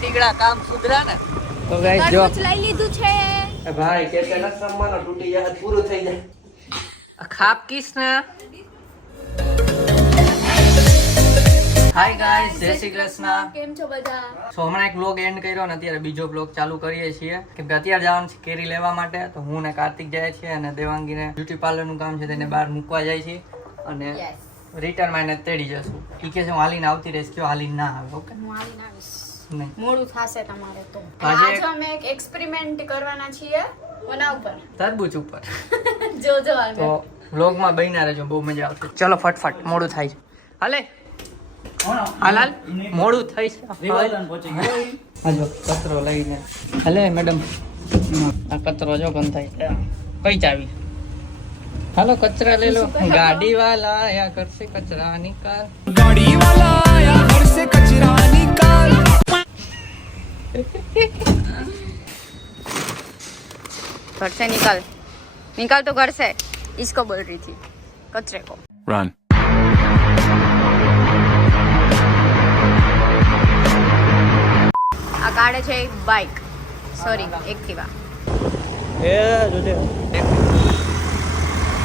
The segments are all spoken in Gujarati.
તીગડા કામ સુધરા ને તો ગાઈસ જો લઈ લીધું છે ભાઈ કે તેના સંમાનો તૂટી જાય પૂરું થઈ જાય ખાપ કિસ ને હાય ગાઈસ જય શ્રી કૃષ્ણ કેમ છો બધા સો હમણાં એક બ્લોગ એન્ડ કર્યો ને અત્યારે બીજો બ્લોગ ચાલુ કરીએ છીએ કેમ કે અત્યારે જવાનું છે કેરી લેવા માટે તો હું ને કાર્તિક જાય છે અને દેવાંગીને બ્યુટી પાર્લર નું કામ છે તેને બહાર મૂકવા જાય છે અને રિટર્ન માં એને તેડી જશું ઈ કે છે હું હાલીને આવતી રહીશ કયો હાલીને ના આવે ઓકે હું આવીને આવીશ નહીં મોડું થશે તમારે તો આજે આજે અમે એક એક્સપેરિમેન્ટ કરવાના છીએ કોના ઉપર તરબૂચ ઉપર જો તો વ્લોગ માં બન્યા રહેજો બહુ મજા આવશે ચલો ફટફટ મોડું થાય છે હાલે હાલાલ મોડું થઈ છે હાલો કચરો લઈને હાલે મેડમ આ કચરો જો ગંધ થાય કઈ ચાવી હાલો કચરા લઈ લો ગાડી વાલા આયા કરશે કચરા નિકાલ गाड़ी वाला आया घर से कचरा निकाल घर से निकल निकल तो घर से इसको बोल रही थी कचरे को रन આ કાઢે છે એક બાઇક સોરી એક્ટિવા એ જોજે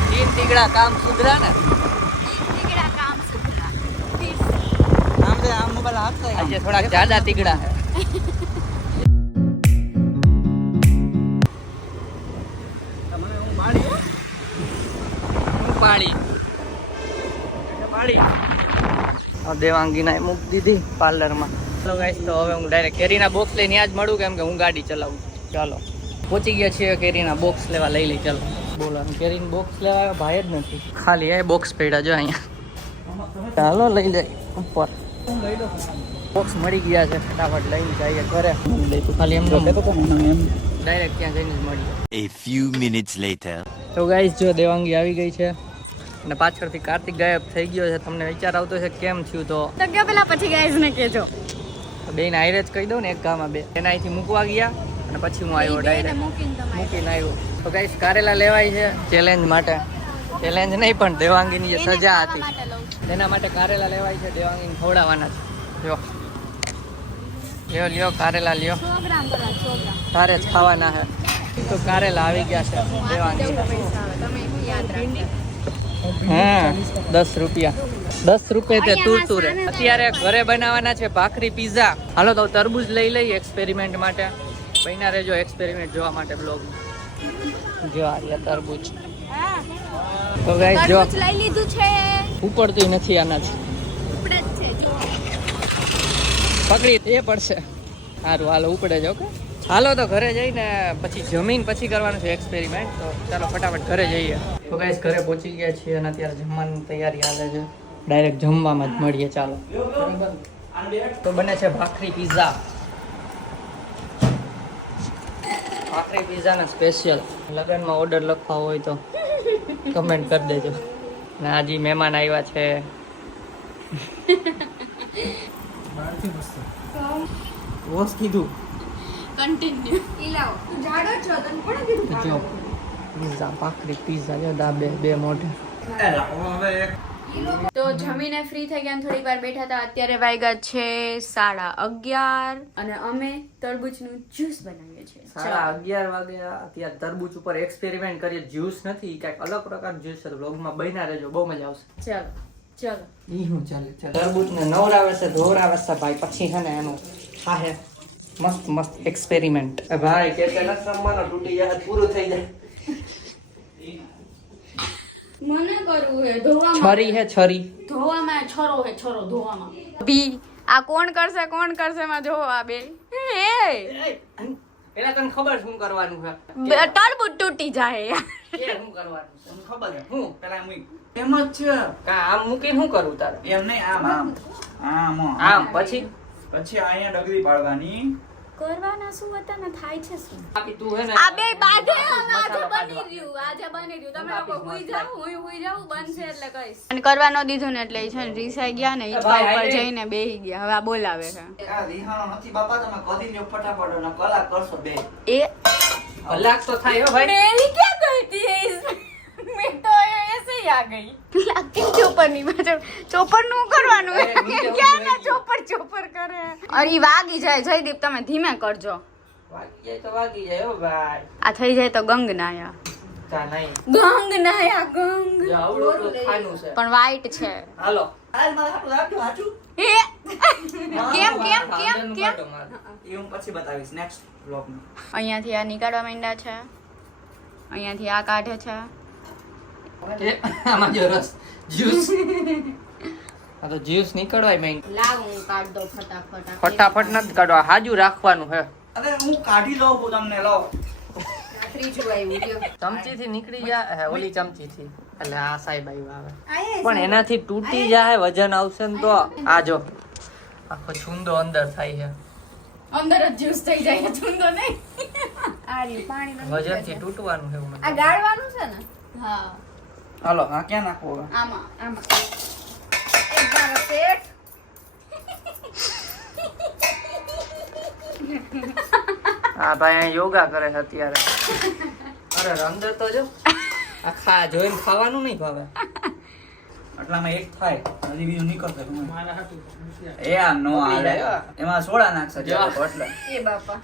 તીન તીગડા કામ સુધરા ને તીગડા કામ સુધરા આમ તો આમ મોબાઈલ હાથતો આજે થોડા જ્યાદા તીગડા હે દેવાંગીના મૂકી દીધી પાર્લરમાં ચાલો ગાઈસ તો હવે હું ડાયરેક્ટ કેરીના બોક્સ લઈને ત્યાં જ મળું કેમ કે હું ગાડી ચલાવું ચાલો પહોંચી ગયા છીએ કેરીના બોક્સ લેવા લઈ લઈ ચાલો બોલો કેરીના બોક્સ લેવા ભાઈ જ નથી ખાલી એ બોક્સ પડ્યા જો અહીંયા ચાલો લઈ લઈ ઉપર બોક્સ મળી ગયા છે ફટાફટ લઈને જઈએ ઘરે ખાલી એમ ડાયરેક્ટ ત્યાં જઈને જ મળીએ A few minutes later. તો ગાઈસ જો દેવાંગી આવી ગઈ છે અને પાછળથી કાર્તિક ગાયબ થઈ ગયો છે તમને વિચાર આવતો છે કેમ થયું તો ગયા પેલા પછી ગાઈસ ને કેજો બેન આયરે જ કહી દઉં ને એક ગામમાં બે એના અહીંથી મૂકવા ગયા અને પછી હું આવ્યો ડાયરેક્ટ મૂકીને આવ્યો તો ગાઈસ કારેલા લેવાય છે ચેલેન્જ માટે ચેલેન્જ નહીં પણ દેવાંગીની જે સજા હતી તેના માટે કારેલા લેવાય છે દેવાંગીને ખવડાવવાના છે જો લ્યો લ્યો કારેલા લ્યો 100 ગ્રામ બરાબર 100 ગ્રામ તારે જ ખાવાના છે તો કારેલા આવી ગયા છે દેવાંગી તમે યાદ રાખજો હા 10 રૂપિયા 10 રૂપિયા તે તુરતુરે અત્યારે ઘરે બનાવવાના છે ભાખરી પીઝા હાલો તો તરબૂચ લઈ લઈ એક્સપેરિમેન્ટ માટે બન્યા રહેજો એક્સપેરિમેન્ટ જોવા માટે બ્લોગ જો આ રહ્યા તરબૂચ તો ગાઈસ જો લઈ લીધું છે ઉપડતું નથી આનાથી ઉપડે જ છે જો પકડી એ પડશે સારું હાલો ઉપડે જ ઓકે હાલો તો ઘરે જઈને પછી જમીન પછી કરવાનું છે એક્સપેરિમેન્ટ તો ચાલો ફટાફટ ઘરે જઈએ તો ગાઈસ ઘરે પહોંચી ગયા છીએ અને અત્યારે જમવાની તૈયારી હાલે છે ડાયરેક્ટ જમવામાં જ મળીએ ચાલો તો બને છે ભાખરી પીઝા ભાખરી પીઝાના સ્પેશિયલ લગનમાં ઓર્ડર લખવા હોય તો કમેન્ટ કરી દેજો અને આજે મહેમાન આવ્યા છે વોસ કીધું કન્ટિન્યુ ઇલાવો તું જાડો છો તને કોણે કીધું જો પીઝા ભાખરી પીઝા જો દા બે મોઢે તો જમીને ફ્રી થઈ ગયા થોડીક વાર બેઠા હતા અત્યારે વાગ્યા છે 11:30 અને અમે તરબૂચનું જ્યુસ બનાવીએ છીએ 11:30 વાગ્યા અત્યારે તરબૂચ ઉપર એક્સપેરિમેન્ટ કરીએ જ્યુસ નથી કાંઈક અલગ પ્રકારનું જ્યુસ છે તો વ્લોગમાં બન્યા રહેજો બહુ મજા આવશે ચલો ચલો ઈ હું ચાલે તરબૂચને નવરાવે છે ધોરાવે છે ભાઈ પછી છે ને એનું હા હે મસ્ત મસ્ત એક્સપેરિમેન્ટ ભાઈ કે તેના સંમાનો તૂટી જાય પૂરું થઈ જાય મને કરવું હે ધોવામાં છરી હે છરી ધોવામાં છરો હે છરો ધોવામાં બી આ કોણ કરશે માં જો આ બે હે પેલા તને ખબર શું કરવાનું છે તરબૂચ તૂટી જાય એ શું કરવાનું તને ખબર છે હું પેલા એમ જ છે કા આમ મૂકીને શું કરું તારે એમ નહીં આમ આમ પછી અહીંયા ડગરી પાડવાની કરવાના શું હતા ને થાય છે શું બાકી તું હે ને આ બે બાજે આજે બની રહ્યું તમે લોકો હુઈ જાવ હુઈ જાવ બનશે એટલે કઈશ અને કરવા ન દીધું ને એટલે છે ને રીસાઈ ગયા ને ઈચકા ઉપર જઈને બેહી ગયા હવે આ બોલાવે છે આ રીહાનો નથી બાપા તમે કદી લ્યો ફટાફટ અને કલાક કરશો બે કલાક તો થાય હો ભાઈ मेरी क्या गलती है इसमें मैं तो ऐसे ही कैसी आ गई लागी चोपर नहीं बचा चोपर નું કરવાનું ક્યાં ના ચોપર કરે અરે ઈ વાગી જાય જયદીપ તમે ધીમે કરજો વાગી જાય તો વાગી જાય હો ભાઈ આ થઈ જાય તો ગંગનાયા કા નહીં ગંગનાયા ગંગ જો આવડું તો ખાનું છે પણ વાઈટ છે હાલો હાલ મારે હાટું રાખજો હાચું એ કેમ એ હું પછી બતાવીશ નેક્સ્ટ બ્લોગમાં અહીંયાથી આ નીકાળવા માંડ્યા છે અહીંયાથી આ કાઢે છે આમાં જો રસ જ્યુસ આ તો જ્યુસ નીકળવાય મેં લાવ હું કાઢ દો ફટાફટ ફટાફટ નથી કાઢવા હાજુ રાખવાનું હે અરે હું કાઢી લઉં છું તમને લો ત્રીજું આવ્યું ગયો ચમચીથી નીકળી જાય ઓલી ચમચીથી એટલે આ સાહેબ આવ્યું આવે પણ એનાથી તૂટી જાય વજન આવશે ને તો આ જો આખો છુંદો અંદર થાય છે અંદર જ જ્યુસ થઈ જાય ચૂંદો નહીં આ રહ્યું પાણી વજનથી તૂટવાનું છે એવું આ ગાળવાનું છે ને હા હાલો આ ક્યાં નાખવો હવે? આમાં એક વાર સેટ હા ભાઈ અહીં યોગા કરે છે અત્યારે અરે અંદર તો જો આ જોઈને ખાવાનું નહીં ભાવે આટલામાં એક થાય હજી બીજું નીકળશે એ આ નો હાલે એમાં સોડા નાખશે જો. એટલે એ બાપા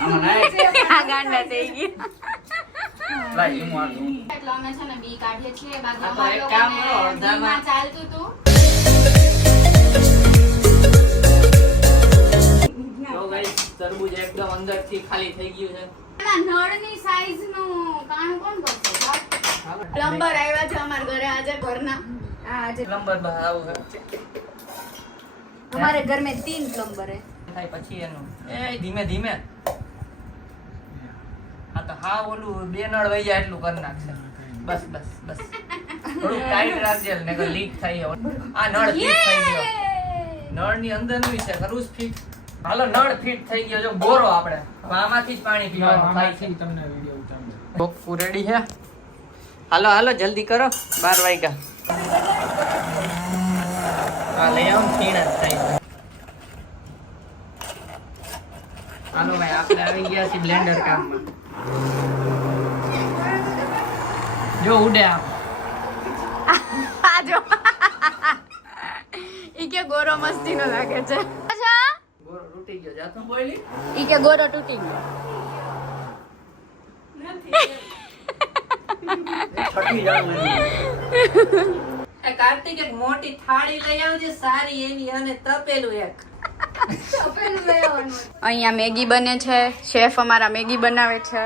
આમાં નાખ આ ગાંડા થઈ ગયા લાઈ હું આ દઉં. એટલે અમે છે ને બી કાઢીએ છીએ બાકી આ તો એક કામ કરો, અમારા અડધામાં- બીમાં ચાલતું હતું જો ગાઈસ તરબૂચ એકદમ અંદરથી ખાલી થઈ ગયું છે એના નળની સાઈઝ નું કાણું કોણ કરશે પ્લમ્બર આવ્યા છે અમારા ઘરે આજે ઘરના આજે નંબર બહાર આવું છે हमारे घर में 3 प्लम्बर है થાય પછી એનું એ ધીમે ધીમે હા તો હા ઓલું બે નળ વહી જાય એટલું કરી નાખશે બસ બસ બસ થોડું ટાઈટ રાખજે ને કે લીક થાય આ નળ ફિટ થઈ ગયો નળની અંદરનું છે ખરું ફિટ હાલો નળ ફિટ થઈ ગયો જો બોરો આપણે હવે આમાંથી જ પાણી પીવાનું થાય છે તમને વિડિયો ઉતારજો બોક્સ રેડી છે હાલો હાલો જલ્દી કરો 12 વાગ્યા આ લઈ આવો ખીણા થાય હાલો ભાઈ આપણે આવી ગયા છીએ બ્લેન્ડર કામમાં જો ઉડે આમ આ જો ઈ કે ગોરો મસ્તી નો લાગે છે અચ્છા ગોરો તૂટી ગયો જાતો બોલી ઈ કે ગોરો તૂટી ગયો છઠ્ઠી જાણ કાર્તિક એક મોટી થાળી લઈ આવજે સારી એવી અને તપેલું એક અહીંયા મેગી બને છે શેફ અમારા મેગી બનાવે છે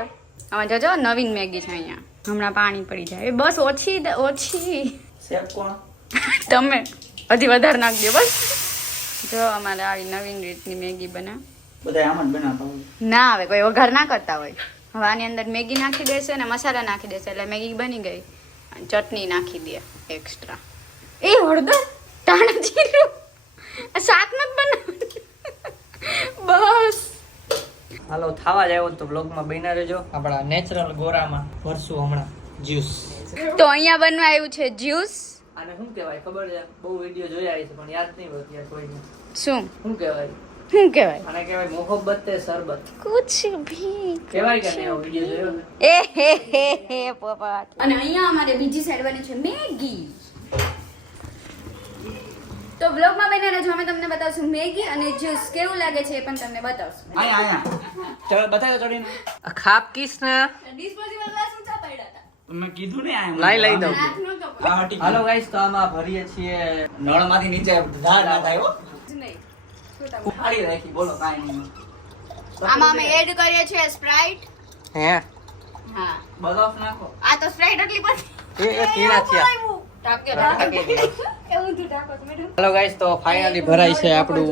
હવે જોજો નવીન મેગી છે અહીંયા હમણાં પાણી પડી જાય એ બસ ઓછી શેફ કોણ તમે હજી વધારે નાખ દો બસ જો અમારે આવી નવીન રીતની મેગી બને બધા આમ જ બનાવતા હોય ના આવે કોઈ વઘાર ના કરતા હોય હવે આની અંદર મેગી નાખી દેશે ને મસાલા નાખી દેશે એટલે મેગી બની ગઈ અને ચટણી નાખી દે એક્સ્ટ્રા એ હળદર ટાણા જીરું આ શાક નથી બનાવવાનું બસ હાલો થાવા જ આવ્યો તો બ્લોગમાં બન્યા રહેજો આપણા નેચરલ ગોરામાં ભરશું હમણાં જ્યુસ તો અહીંયા બનવા આવ્યું છે જ્યુસ આને શું કહેવાય ખબર છે બહુ વિડીયો જોયા છે પણ યાદ નહીં હોતી યાર કોઈને શું શું કહેવાય શું કહેવાય આને કહેવાય મોહબ્બત તે શરબત કુછ ભી કહેવાય કે નહીં એવો વિડીયો જોયો છે? એ હે પોપટ અને અહીંયા અમારે બીજી સાઈડ બને છે મેગી તો બ્લોગમાં બને રહેજો અમે તમને બતાવશું મેગી અને જ્યુસ કેવું લાગે છે એ પણ તમને બતાવશું આયા ચાલ બતાવો ચડીને આ ખાપ કિસ ને ડિસ્પોઝેબલ ગ્લાસ ઊંચા પડ્યા હતા મેં કીધું ને આયા લઈ દઉં હાથ નહોતો આ હટી હાલો ગાઈસ તો આમાં ભરીએ છીએ નળમાંથી નીચે ધાર ના થાય હો જ નહીં શું તમે ઉખાડી રાખી બોલો કાઈ નહીં આમાં અમે એડ કરીએ છીએ સ્પ્રાઇટ હે હા બરફ નાખો આ તો સ્પ્રાઇટ એટલી પછી એ કીડા થયા એવું થી ઢાકો મેડમ હાલો ગાઈસ તો ફાઇનલી ભરાય છે આપણું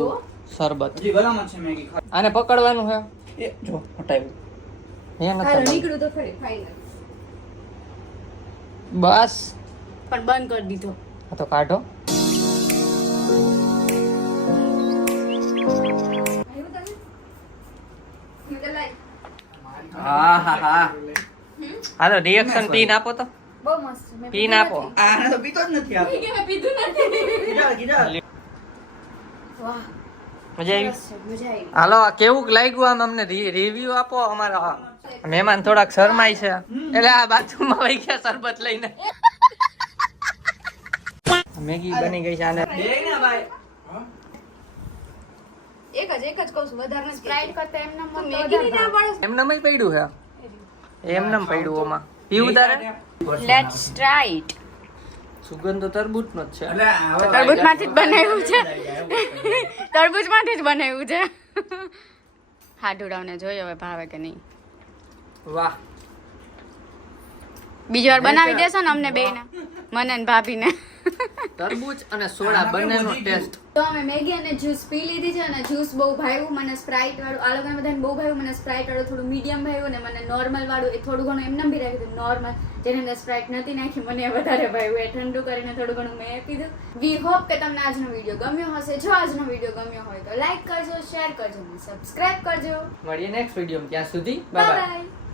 શરબત હજી ગરમ જ છે મેગી આને પકડવાનું છે એ જો હટાવ્યું હે હાલો નથી નીકળું તો ખરી ફાઇનલ બસ પણ બંધ કરી દીધો આ તો કાઢો હા હા હા હાલો રિએક્શન પીન આપો તો બહુ મસ્ત છે પીન આપો આને તો પીતો જ નથી આપો મેં પીધું નથી કીધા કીધા વાહ મજા આવી મજા આવી હાલો આ કેવું લાગ્યું આમ અમને રિવ્યુ આપો અમારા મહેમાન થોડાક શરમાય છે એટલે આ બાથરૂમમાં વહી ગયા શરબત લઈને. મેગી બની ગઈ છે આને એક જ કહું છું વધારે સ્પ્રાઇટ કરતા એમ નામ એમનામ જ પડ્યું છે એમનામ પડ્યું ઓમાં પીવું તારે લેટ્સ ટ્રાય ઇટ. સુગંધ તો તરબૂચ નો જ છે. તરબૂચમાંથી જ બનાવ્યું છે. તરબૂચમાંથી જ બનાવ્યું છે. હા ઢોળાવને જોઈએ હવે ભાવે કે નહીં. વાહ બીજી વાર બનાવી દેશો ને અમને બેયને, મને ને ભાભીને. તરબૂચ અને સોડા બંનેનો ટેસ્ટ. તો અમે મેગી અને જ્યુસ પી લીધી છે અને જ્યુસ બહુ ભાવ્યું મને, સ્પ્રાઇટ વાળું આ લોકોને બધાને બહુ ભાવ્યું. મને સ્પ્રાઇટ વાળું થોડું મીડિયમ ભાવ્યું ને મને નોર્મલ વાળું એ થોડું ઘણું એમને બી રાખ્યું નોર્મલ, જેને અંદર સ્પ્રાઇટ નથી નાખી મને વધારે ભાવ્યું. એ ઠંડુ કરીને થોડું ઘણું મેં પીધું. વી હોપ કે તમને આજનો વિડીયો ગમ્યો હશે. જો આજનો વિડીયો ગમ્યો હોય તો લાઈક કરજો, શેર કરજો અને સબસ્ક્રાઇબ કરજો. મળીએ નેક્સ્ટ વિડીયો. ત્યાં સુધી બાય બાય બાય. બાય.